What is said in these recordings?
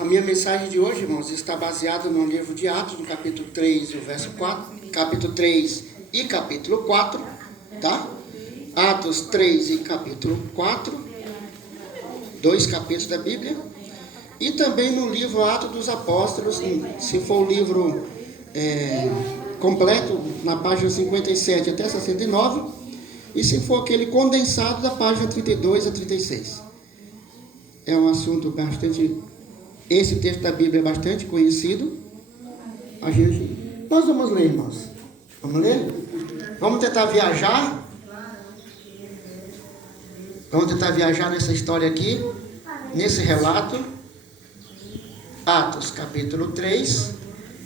A minha mensagem de hoje, irmãos, está baseada no livro de Atos, no capítulo 3 e o verso 4, capítulo 3 e capítulo 4, tá? Atos 3 e capítulo 4, 2 capítulos da Bíblia, e também no livro Atos dos Apóstolos, se for o livro completo, na página 57 até 69, e se for aquele condensado da página 32 a 36. É um assunto bastante... Esse texto da Bíblia é bastante conhecido. Nós vamos ler, irmãos. Vamos ler? Vamos tentar viajar. Vamos tentar viajar nessa história aqui, nesse relato. Atos, capítulo 3.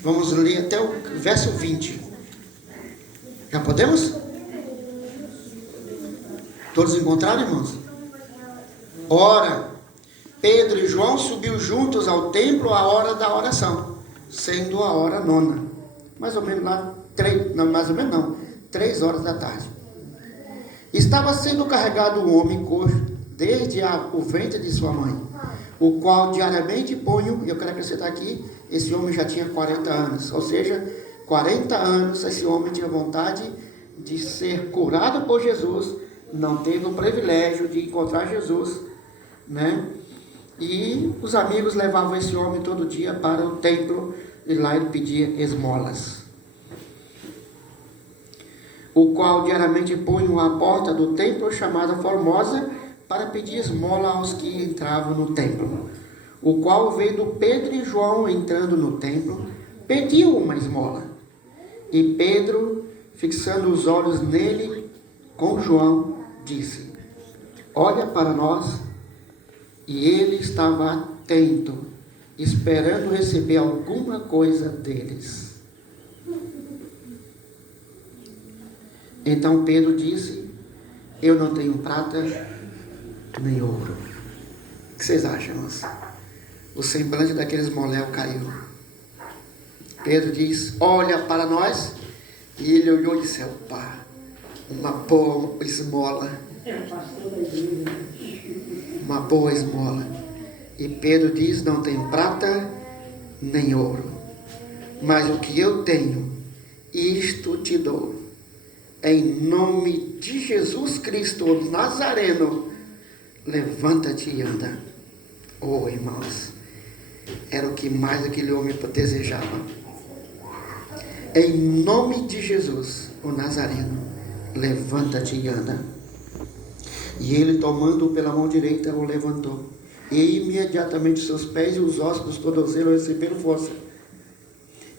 Vamos ler até o verso 20. Já podemos? Todos encontraram, irmãos? Ora, Pedro e João subiu juntos ao templo à hora da oração, sendo a hora 9. Mais ou menos lá, 3 horas da tarde. Estava sendo carregado um homem coxo, desde o ventre de sua mãe, o qual diariamente punham, e eu quero acrescentar aqui, esse homem já tinha 40 anos, ou seja, 40 anos esse homem tinha vontade de ser curado por Jesus, não teve o privilégio de encontrar Jesus, né? E os amigos levavam esse homem todo dia para o templo, e lá ele pedia esmolas. O qual diariamente punham à porta do templo, chamada Formosa, para pedir esmola aos que entravam no templo. O qual, vendo Pedro e João entrando no templo, pediu uma esmola. E Pedro, fixando os olhos nele, com João, disse: olha para nós. E ele estava atento, esperando receber alguma coisa deles. Então Pedro disse: eu não tenho prata nem ouro. O que vocês acham, irmãos? O semblante daqueles moléu caiu. Pedro diz: olha para nós. E ele olhou e disse: opa, uma boa esmola. Uma boa esmola. E Pedro diz: não tem prata nem ouro, mas o que eu tenho, isto te dou. Em nome de Jesus Cristo, o Nazareno, levanta-te e anda. Oh, irmãos, era o que mais aquele homem desejava. Em nome de Jesus, o Nazareno, levanta-te e anda. E ele, tomando-o pela mão direita, o levantou. E imediatamente seus pés e os ossos dos tornozelos receberam força.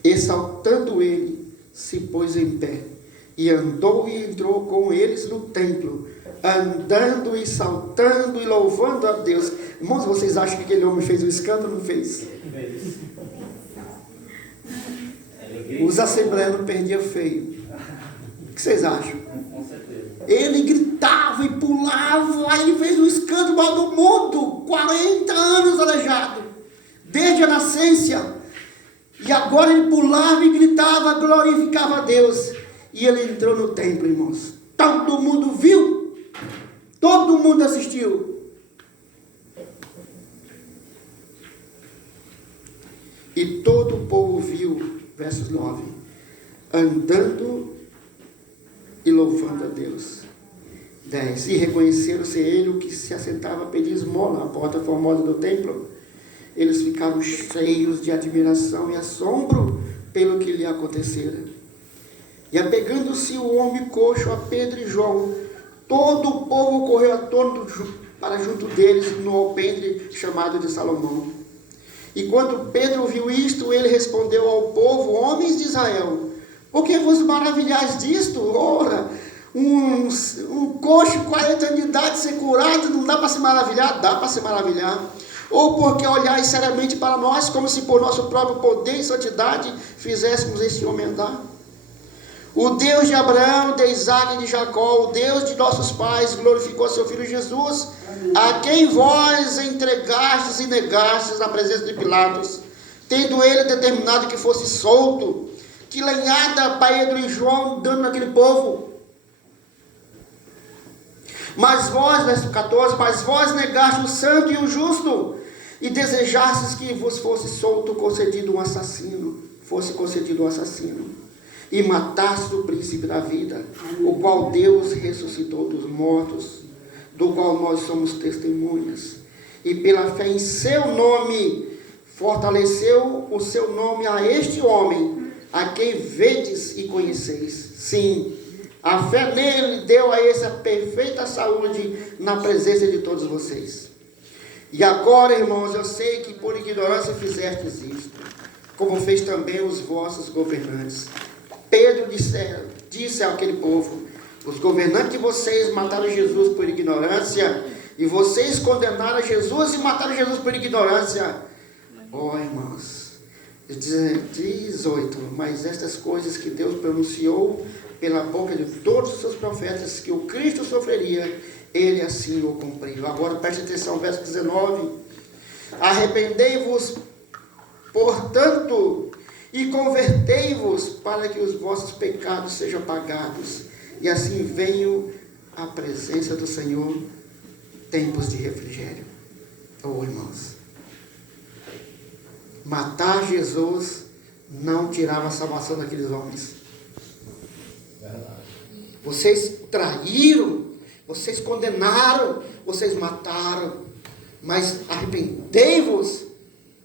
E saltando ele, se pôs em pé. E andou e entrou com eles no templo, andando e saltando e louvando a Deus. Irmãos, vocês acham que aquele homem fez um escândalo? Não fez. Os assembleianos perdiam feio. O que vocês acham? Ele gritava e pulava, aí fez um escândalo maior do mundo. 40 anos aleijado, desde a nascença. E agora ele pulava e gritava, glorificava a Deus. E ele entrou no templo, irmãos. Todo mundo viu, todo mundo assistiu. E todo o povo viu, versos 9, andando e louvando a Deus. 10. E reconheceram ser ele o que se assentava a pedir esmola à porta formosa do templo. Eles ficaram cheios de admiração e assombro pelo que lhe acontecera. E apegando-se o homem coxo a Pedro e João, todo o povo correu a torno para junto deles no alpendre chamado de Salomão. E quando Pedro viu isto, ele respondeu ao povo: homens de Israel, por que vos maravilhais disto? Ora, um coxo, 40 anos de idade, ser curado, não dá para se maravilhar? Dá para se maravilhar. Ou porque olhais seriamente para nós, como se por nosso próprio poder e santidade fizéssemos este homem andar? O Deus de Abraão, de Isaac e de Jacó, o Deus de nossos pais, glorificou seu Filho Jesus, a quem vós entregastes e negastes na presença de Pilatos, tendo ele determinado que fosse solto. Que lenhada Pedro e João dando naquele povo. Mas vós, verso 14, mas vós negaste o santo e o justo, e desejastes que vos fosse solto concedido um assassino, e mataste o príncipe da vida, o qual Deus ressuscitou dos mortos, do qual nós somos testemunhas, e pela fé em seu nome, fortaleceu o seu nome a este homem, a quem vedes e conheceis. Sim, a fé nele deu a essa perfeita saúde na presença de todos vocês. E agora, irmãos, eu sei que por ignorância fizestes isto, como fez também os vossos governantes. Pedro disse àquele povo: os governantes de vocês mataram Jesus por ignorância, e vocês condenaram Jesus e mataram Jesus por ignorância. Oh, irmãos, 18, mas estas coisas que Deus pronunciou pela boca de todos os seus profetas, que o Cristo sofreria, ele assim o cumpriu. Agora preste atenção, verso 19: arrependei-vos, portanto, e convertei-vos, para que os vossos pecados sejam apagados, e assim venham à presença do Senhor tempos de refrigério. Oh, irmãos, matar Jesus não tirava a salvação daqueles homens. Vocês traíram, vocês condenaram, vocês mataram, mas arrependei-vos.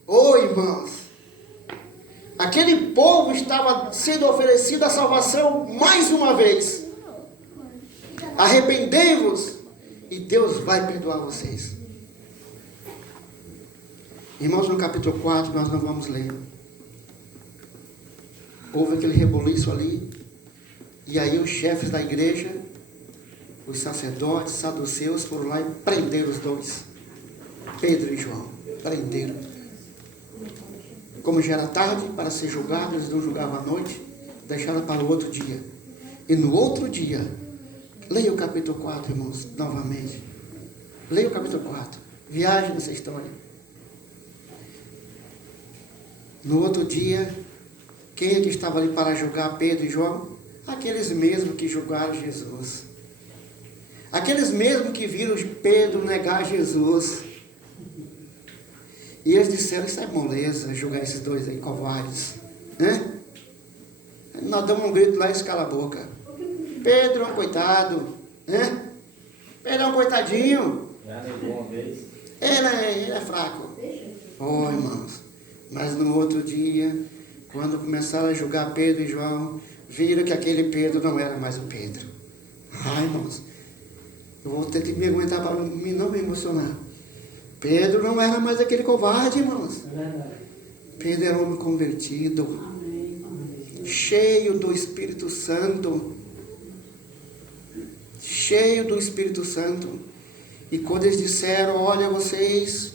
Oh, irmãos, aquele povo estava sendo oferecido a salvação mais uma vez. Arrependei-vos e Deus vai perdoar vocês. Irmãos, no capítulo 4 nós não vamos ler. Houve aquele reboliço ali, e aí os chefes da igreja, os sacerdotes, saduceus, foram lá e prenderam os dois, Pedro e João. Prenderam. Como já era tarde para ser julgado, eles não julgavam à noite, deixaram para o outro dia. E no outro dia, leia o capítulo 4, irmãos, novamente. Leia o capítulo 4. Viaje nessa história. No outro dia, quem é que estava ali para julgar Pedro e João? Aqueles mesmos que julgaram Jesus. Aqueles mesmos que viram Pedro negar Jesus. E eles disseram: isso é moleza, julgar esses dois aí, covardes, né? Nós damos um grito lá e escala a boca. Pedro é um coitado, né? Pedro é um coitadinho. Ele é fraco. Oh, irmãos, mas no outro dia, quando começaram a julgar Pedro e João, viram que aquele Pedro não era mais o Pedro. Ai, irmãos, eu vou ter que me aguentar para não me emocionar. Pedro não era mais aquele covarde, irmãos. Pedro era um homem convertido, cheio do Espírito Santo. Cheio do Espírito Santo. E quando eles disseram: olha, vocês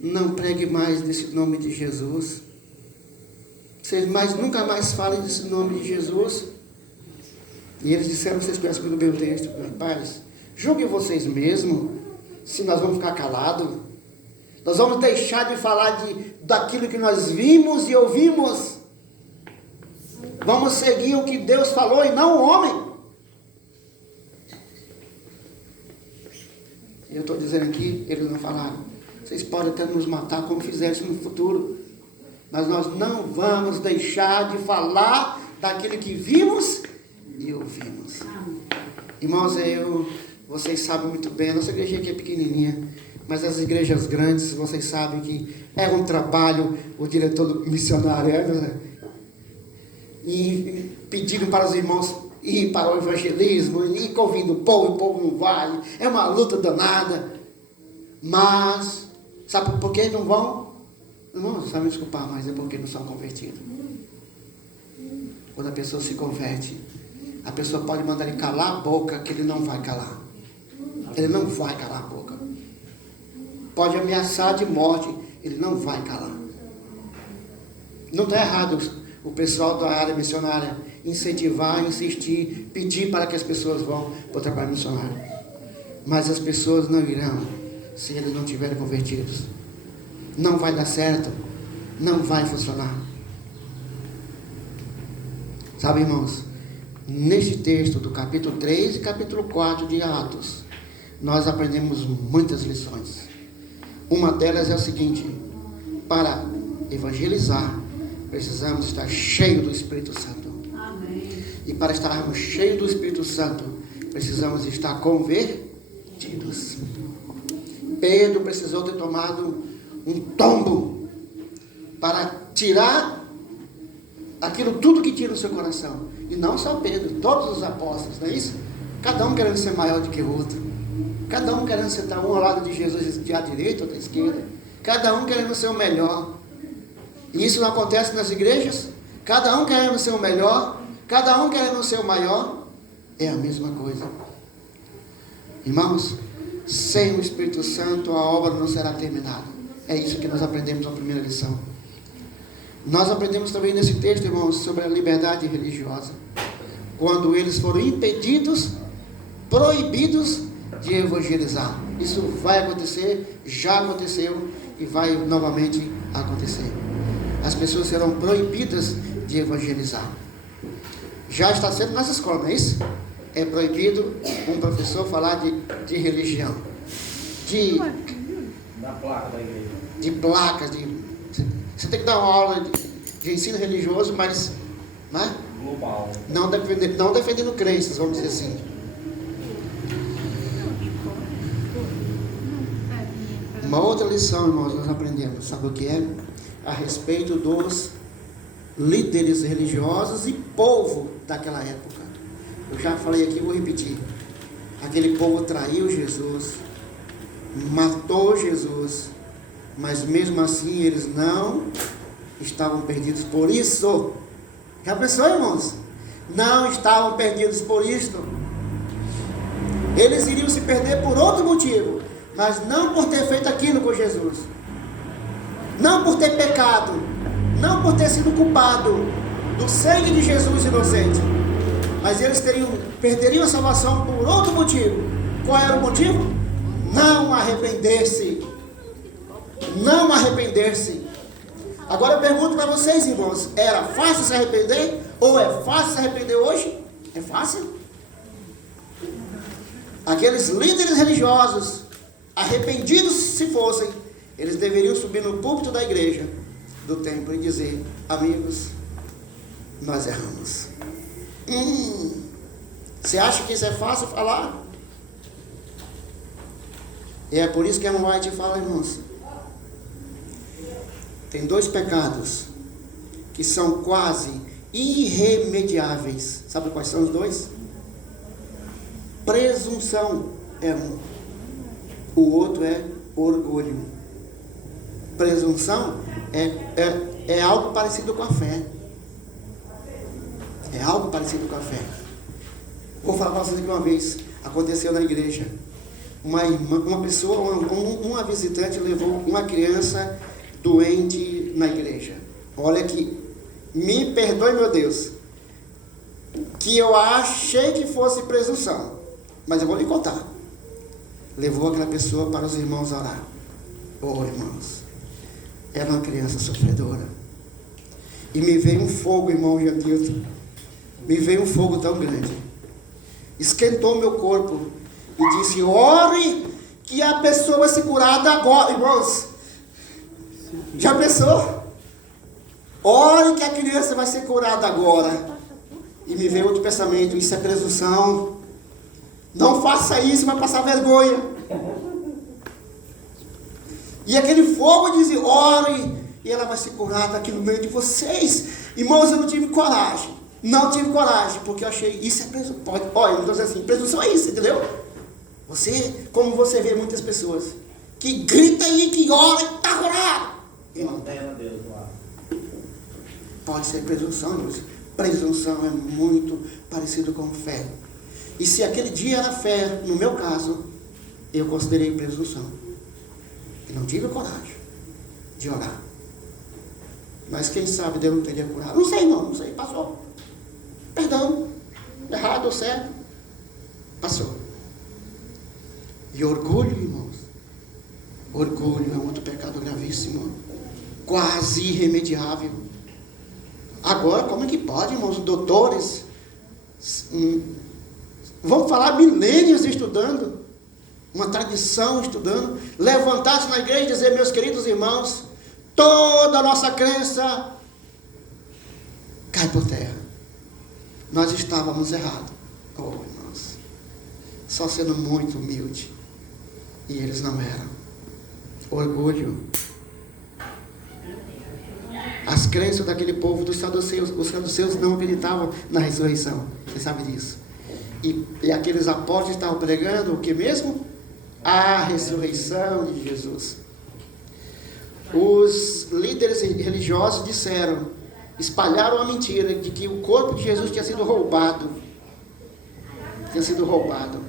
não preguem mais nesse nome de Jesus. Vocês nunca mais falem desse nome de Jesus. E eles disseram: vocês conhecem pelo meu texto, rapaz, julguem vocês mesmos, se nós vamos ficar calados. Nós vamos deixar de falar daquilo que nós vimos e ouvimos. Vamos seguir o que Deus falou e não o homem. E eu estou dizendo aqui, eles não falaram: vocês podem até nos matar como fizeram isso no futuro, mas nós não vamos deixar de falar daquilo que vimos e ouvimos. Irmãos, vocês sabem muito bem, a nossa igreja aqui é pequenininha, mas as igrejas grandes, vocês sabem que é um trabalho, o diretor missionário, e pediram para os irmãos ir para o evangelismo, ir convindo o povo não vai, é uma luta danada. Mas, sabe por que não vão? Irmãos, sabe me desculpar, mas é porque não são convertidos. Quando a pessoa se converte, a pessoa pode mandar ele calar a boca, que ele não vai calar. Ele não vai calar a boca. Pode ameaçar de morte, ele não vai calar. Não está errado o pessoal da área missionária incentivar, insistir, pedir para que as pessoas vão para o trabalho missionário. Mas as pessoas não irão se eles não tiverem convertidos. Não vai dar certo, não vai funcionar. Sabe, irmãos, neste texto do capítulo 3 e capítulo 4 de Atos, nós aprendemos muitas lições. Uma delas é o seguinte: para evangelizar, precisamos estar cheios do Espírito Santo. Amém. E para estarmos cheios do Espírito Santo, precisamos estar convertidos. Pedro precisou ter tomado um tombo para tirar aquilo tudo que tinha no seu coração. E não só Pedro, todos os apóstolos, não é isso? Cada um querendo ser maior do que o outro. Cada um querendo sentar um ao lado de Jesus, de à direita ou da esquerda. Cada um querendo ser o melhor. E isso não acontece nas igrejas? Cada um querendo ser o melhor, cada um querendo ser o maior. É a mesma coisa. Irmãos, sem o Espírito Santo a obra não será terminada. É isso que nós aprendemos na primeira lição. Nós aprendemos também nesse texto, irmãos, sobre a liberdade religiosa. Quando eles foram impedidos, proibidos de evangelizar. Isso vai acontecer, já aconteceu e vai novamente acontecer. As pessoas serão proibidas de evangelizar. Já está sendo nas escolas, não é isso? É proibido um professor falar de religião, da placa da igreja, de placas, você tem que dar uma aula de ensino religioso, mas né? Global. Não defendendo crenças, vamos dizer assim. Uma outra lição, irmãos, nós aprendemos, sabe o que é? A respeito dos líderes religiosos e povo daquela época. Eu já falei aqui, vou repetir. Aquele povo traiu Jesus, matou Jesus, mas mesmo assim eles não estavam perdidos por isso. Já pensou, irmãos? Não estavam perdidos por isto. Eles iriam se perder por outro motivo, mas não por ter feito aquilo com Jesus, não por ter pecado, não por ter sido culpado do sangue de Jesus inocente, mas eles perderiam a salvação por outro motivo. Qual era o motivo? Não arrepender-se. Não arrepender-se. Agora eu pergunto para vocês, irmãos, era fácil se arrepender? Ou é fácil se arrepender hoje? É fácil? Aqueles líderes religiosos, arrependidos se fossem, eles deveriam subir no púlpito da igreja, do templo, e dizer: amigos, nós erramos. Você acha que isso é fácil falar? E é por isso que a White fala, irmãos, tem dois pecados que são quase irremediáveis. Sabe quais são os dois? Presunção é um, o outro é orgulho. Presunção é algo parecido com a fé. É algo parecido com a fé. Vou falar para vocês que uma vez aconteceu na igreja. Uma pessoa, uma visitante levou uma criança doente na igreja. Olha aqui, me perdoe, meu Deus, que eu achei que fosse presunção, mas eu vou lhe contar. Levou aquela pessoa para os irmãos orar. Oh, irmãos, era uma criança sofredora. E me veio um fogo, irmão Jandilton. Me veio um fogo tão grande. Esquentou meu corpo. E disse: ore que a pessoa vai ser curada agora. Irmãos, já pensou? Ore que a criança vai ser curada agora. E me veio outro pensamento: isso é presunção. Não faça isso, vai passar vergonha. E aquele fogo dizia: ore e ela vai ser curada aqui no meio de vocês. Irmãos, eu não tive coragem. Não tive coragem, porque eu achei, isso é presunção. Olha, eu não estou dizendo assim, presunção é isso, entendeu? Como você vê muitas pessoas que grita aí, que ora e está curado. Irmão, pode ser presunção, irmãos. Presunção é muito parecido com fé. E se aquele dia era fé, no meu caso, eu considerei presunção. E não tive coragem de orar. Mas quem sabe Deus não teria curado. Não sei, não sei, passou. Perdão, errado ou certo, passou. E orgulho, irmãos, orgulho é outro pecado gravíssimo, quase irremediável. Agora, como é que pode, irmãos, doutores, vamos falar milênios estudando, uma tradição estudando, levantar-se na igreja e dizer: meus queridos irmãos, toda a nossa crença cai por terra. Nós estávamos errados. Oh, irmãos, só sendo muito humilde. E eles não eram. Orgulho. As crenças daquele povo dos saduceus, os saduceus não acreditavam na ressurreição. Você sabe disso. E aqueles apóstolos estavam pregando o que mesmo? A ressurreição de Jesus. Os líderes religiosos disseram, espalharam a mentira de que o corpo de Jesus tinha sido roubado. Tinha sido roubado.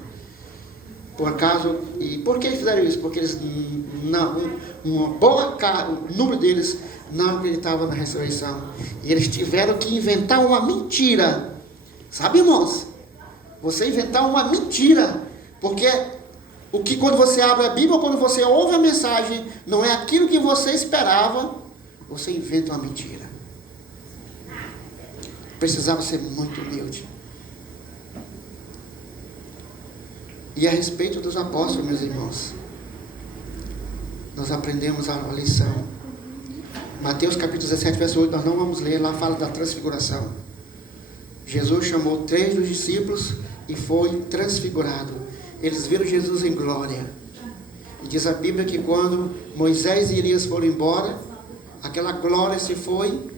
Por acaso, e por que eles fizeram isso? Porque eles o número deles não acreditava na ressurreição. E eles tiveram que inventar uma mentira. Sabe, irmãos? Você inventar uma mentira. Porque o que quando você abre a Bíblia, quando você ouve a mensagem, não é aquilo que você esperava, você inventa uma mentira. Precisava ser muito humilde. E a respeito dos apóstolos, meus irmãos, nós aprendemos a lição. Mateus capítulo 17, verso 8, nós não vamos ler, lá fala da transfiguração. Jesus chamou 3 dos discípulos e foi transfigurado. Eles viram Jesus em glória. E diz a Bíblia que quando Moisés e Elias foram embora, aquela glória se foi.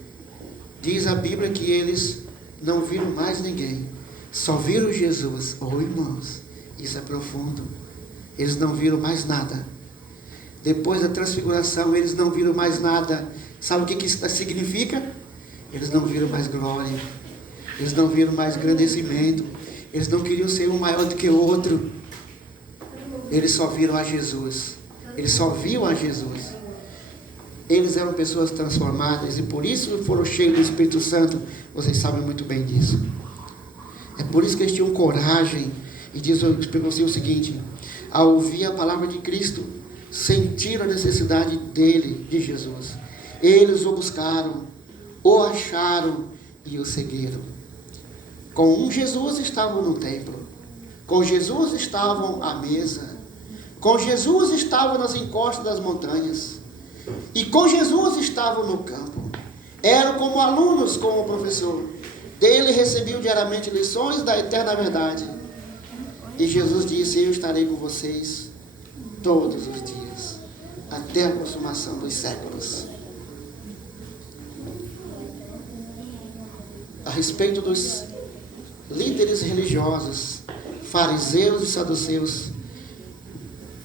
Diz a Bíblia que eles não viram mais ninguém, só viram Jesus. Oh, irmãos, isso é profundo. Eles não viram mais nada. Depois da transfiguração, eles não viram mais nada. Sabe o que isso significa? Eles não viram mais glória. Eles não viram mais engrandecimento. Eles não queriam ser um maior do que o outro. Eles só viram a Jesus. Eles só viam a Jesus. Eles eram pessoas transformadas e por isso foram cheios do Espírito Santo. Vocês sabem muito bem disso. É por isso que eles tinham coragem. E diz o seguinte: ao ouvir a palavra de Cristo, sentiram a necessidade dele, de Jesus. Eles o buscaram, o acharam e o seguiram. Com Jesus estavam no templo, com Jesus estavam à mesa, com Jesus estavam nas encostas das montanhas, e com Jesus estavam no campo. Eram como alunos com o professor. Dele recebiam diariamente lições da eterna verdade. E Jesus disse: eu estarei com vocês todos os dias, até a consumação dos séculos. A respeito dos líderes religiosos, fariseus e saduceus,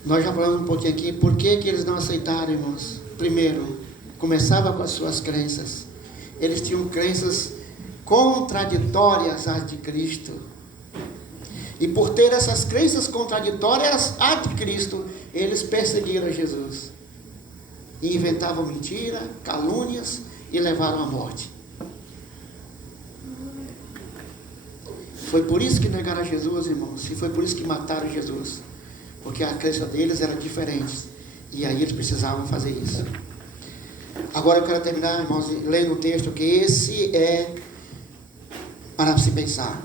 nós já falamos um pouquinho aqui. Por que eles não aceitaram, irmãos? Primeiro, começava com as suas crenças. Eles tinham crenças contraditórias às de Cristo. E por ter essas crenças contraditórias à de Cristo, eles perseguiram Jesus. E inventavam mentira, calúnias e levaram à morte. Foi por isso que negaram a Jesus, irmãos. E foi por isso que mataram Jesus. Porque a crença deles era diferente. E aí eles precisavam fazer isso. Agora eu quero terminar, irmãos, lendo o texto, que esse é para se pensar.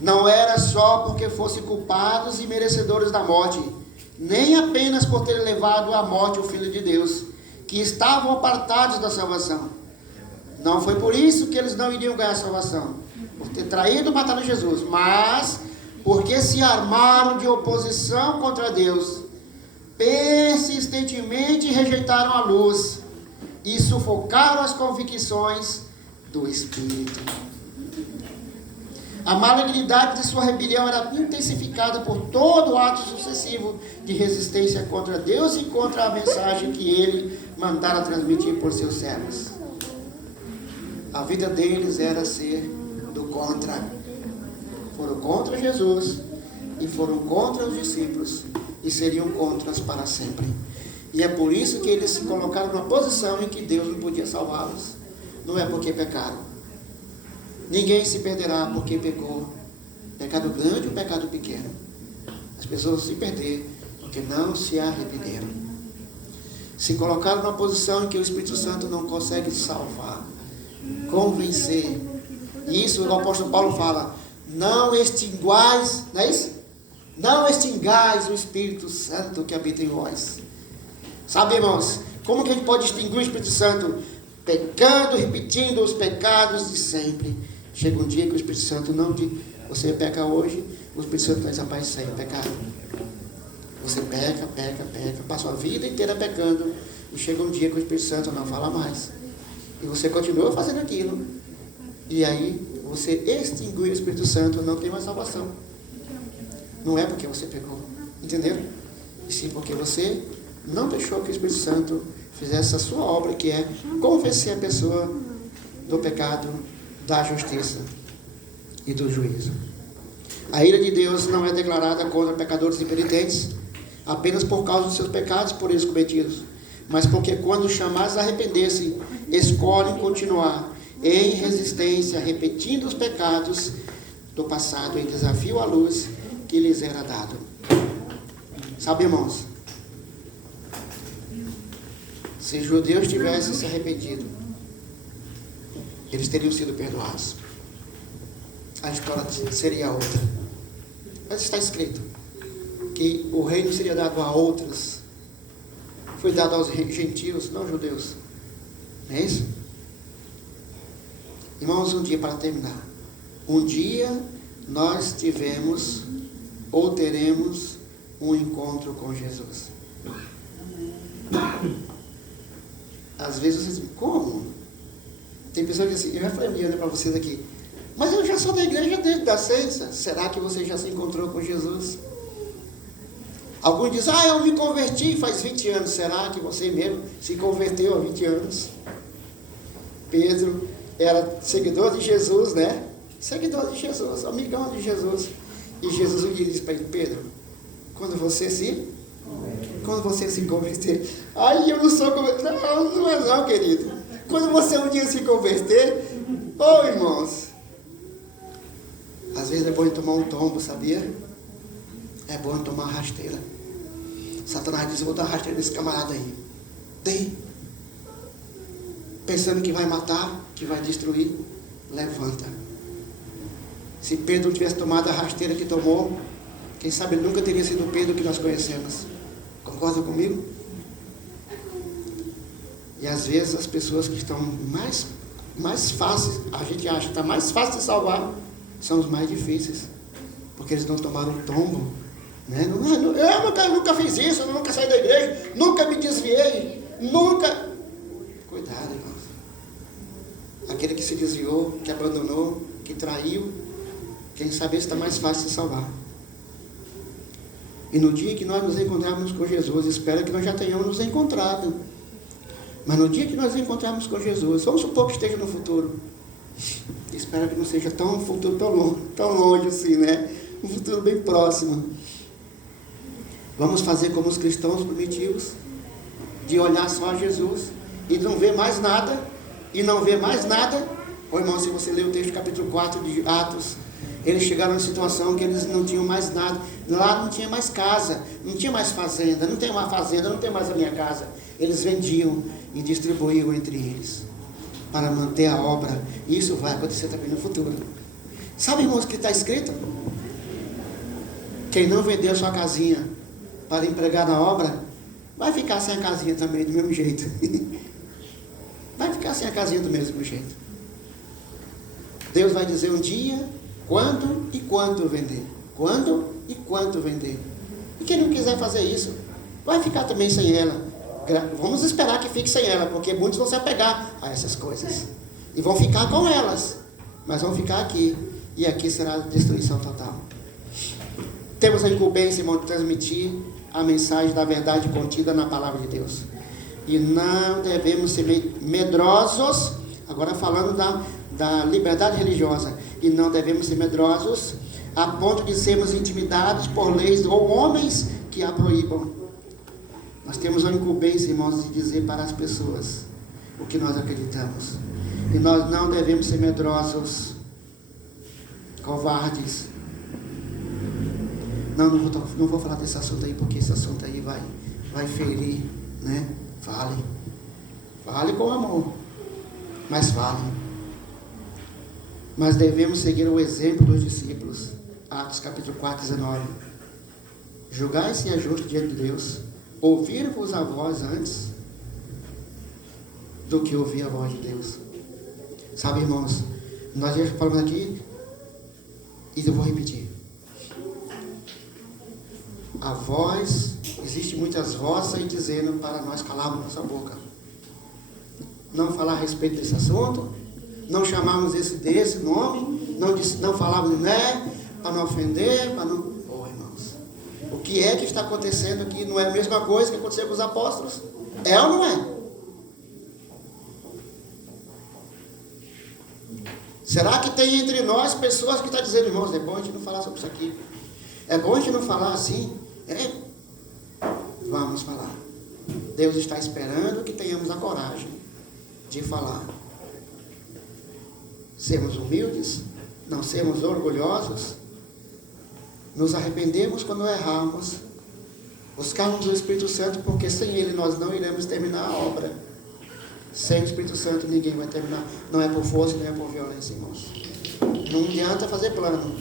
Não era só porque fossem culpados e merecedores da morte, nem apenas por terem levado à morte o Filho de Deus, que estavam apartados da salvação. Não foi por isso que eles não iriam ganhar a salvação, por ter traído e matado Jesus, mas porque se armaram de oposição contra Deus, persistentemente rejeitaram a luz e sufocaram as convicções do Espírito. A malignidade de sua rebelião era intensificada por todo ato sucessivo de resistência contra Deus e contra a mensagem que ele mandara transmitir por seus servos. A vida deles era ser do contra. Foram contra Jesus e foram contra os discípulos e seriam contras para sempre. E é por isso que eles se colocaram numa posição em que Deus não podia salvá-los. Não é porque pecaram. Ninguém se perderá porque pecou. Pecado grande ou pecado pequeno. As pessoas vão se perder porque não se arrependeram. Se colocaram numa posição em que o Espírito Santo não consegue salvar, convencer. E isso o apóstolo Paulo fala: não extinguais, não é isso? Não extingais o Espírito Santo que habita em vós. Sabe, irmãos, como que a gente pode extinguir o Espírito Santo? Pecando, repetindo os pecados de sempre. Chega um dia que o Espírito Santo não te... Você peca hoje, o Espírito Santo vai desaparecer, pecado. Você peca, passa a vida inteira pecando, e chega um dia que o Espírito Santo não fala mais. E você continua fazendo aquilo. E aí, você extinguiu o Espírito Santo, não tem mais salvação. Não é porque você pecou, entendeu? E sim porque você não deixou que o Espírito Santo fizesse a sua obra, que é convencer a pessoa do pecado, da justiça e do juízo. A ira de Deus não é declarada contra pecadores impenitentes apenas por causa dos seus pecados por eles cometidos, mas porque quando chamados a arrepender-se, escolhem continuar em resistência, repetindo os pecados do passado em desafio à luz que lhes era dado. Sabe, irmãos, se os judeus tivessem se arrependido, eles teriam sido perdoados. A história seria outra. Mas está escrito que o reino seria dado a outros. Foi dado aos gentios, não judeus. Não é isso? Irmãos, um dia para terminar. Um dia nós tivemos ou teremos um encontro com Jesus. Às vezes vocês dizem, como? Tem pessoas que dizem, eu já falei para vocês aqui, mas eu já sou da igreja desde a nascença. Será que você já se encontrou com Jesus? Alguns dizem, eu me converti faz 20 anos. Será que você mesmo se converteu há 20 anos? Pedro era seguidor de Jesus, né? Seguidor de Jesus, amigão de Jesus. E Jesus um dia disse para ele, Pedro, quando você se converter, eu não sou convertido. Não é não, querido. Quando você um dia se converter, irmãos, às vezes é bom tomar um tombo, sabia? É bom tomar uma rasteira. Satanás diz, eu vou dar uma rasteira nesse camarada aí. Tem. Pensando que vai matar, que vai destruir, levanta. Se Pedro tivesse tomado a rasteira que tomou, quem sabe ele nunca teria sido o Pedro que nós conhecemos. Concorda comigo? E às vezes as pessoas que estão mais fáceis, a gente acha que está mais fácil de salvar, são os mais difíceis. Porque eles não tomaram um tombo. Né? Eu nunca fiz isso, eu nunca saí da igreja, nunca me desviei, nunca... Cuidado, irmãos. Aquele que se desviou, que abandonou, que traiu, quem sabe está mais fácil de salvar. E no dia que nós nos encontrarmos com Jesus, espero que nós já tenhamos nos encontrado. Mas no dia que nós nos encontrarmos com Jesus, vamos supor que esteja no futuro. Espero que não seja um futuro tão longe assim, né? Um futuro bem próximo. Vamos fazer como os cristãos primitivos, de olhar só a Jesus e não ver mais nada, irmão, se você ler o texto capítulo 4 de Atos, eles chegaram em situação que eles não tinham mais nada, lá não tinha mais casa, não tinha mais fazenda, não tem mais fazenda, não tem mais a minha casa. Eles vendiam e distribuíam entre eles, para manter a obra. Isso vai acontecer também no futuro. Sabe, irmãos, o que está escrito? Quem não vendeu sua casinha para empregar na obra, vai ficar sem a casinha também, do mesmo jeito. Vai ficar sem a casinha do mesmo jeito. Deus vai dizer um dia, quando e quanto vender. Quando e quanto vender. E quem não quiser fazer isso, vai ficar também sem ela. Vamos esperar que fique sem ela, porque muitos vão se apegar a essas coisas. E vão ficar com elas, mas vão ficar aqui. E aqui será a destruição total. Temos a incumbência, irmão, de transmitir a mensagem da verdade contida na palavra de Deus. E não devemos ser medrosos, agora falando da liberdade religiosa, e não devemos ser medrosos a ponto de sermos intimidados por leis ou homens que a proíbam. Nós temos a incumbência, irmãos, de dizer para as pessoas o que nós acreditamos. E nós não devemos ser medrosos, covardes. Não vou falar desse assunto aí, porque esse assunto aí vai ferir, né? Fale com amor, mas fale. Mas devemos seguir o exemplo dos discípulos. Atos capítulo 4, 19. Julgai se é justo diante de Deus, ouvir-vos a voz antes do que ouvir a voz de Deus. Sabe, irmãos, nós já falamos aqui, e eu vou repetir. A voz, existe muitas vozes aí dizendo para nós calarmos nossa boca. Não falar a respeito desse assunto, não chamarmos desse nome, não falarmos né, para não ofender, para não... Oh, irmãos, o que é que está acontecendo aqui? Não é a mesma coisa que aconteceu com os apóstolos? É ou não é? Será que tem entre nós pessoas que estão dizendo, irmãos, é bom a gente não falar sobre isso aqui? É bom a gente não falar assim? Vamos falar. Deus está esperando que tenhamos a coragem de falar. Sermos humildes, não sermos orgulhosos, nos arrependemos quando errarmos, buscarmos o Espírito Santo, porque sem Ele nós não iremos terminar a obra. Sem o Espírito Santo ninguém vai terminar. Não é por força, não é por violência, irmãos. Não adianta fazer plano.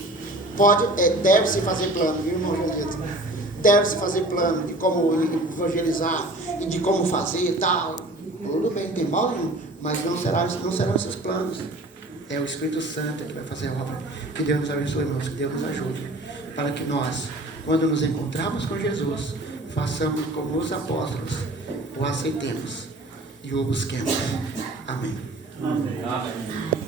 Deve-se fazer plano, viu, irmão Julito? Deve-se fazer plano de como evangelizar e de como fazer e tal. Tudo bem, tem mal nenhum, mas não serão esses planos. É o Espírito Santo que vai fazer a obra. Que Deus nos abençoe, irmãos, que Deus nos ajude, para que nós, quando nos encontrarmos com Jesus, façamos como os apóstolos, o aceitemos e o busquemos. Amém. Amém.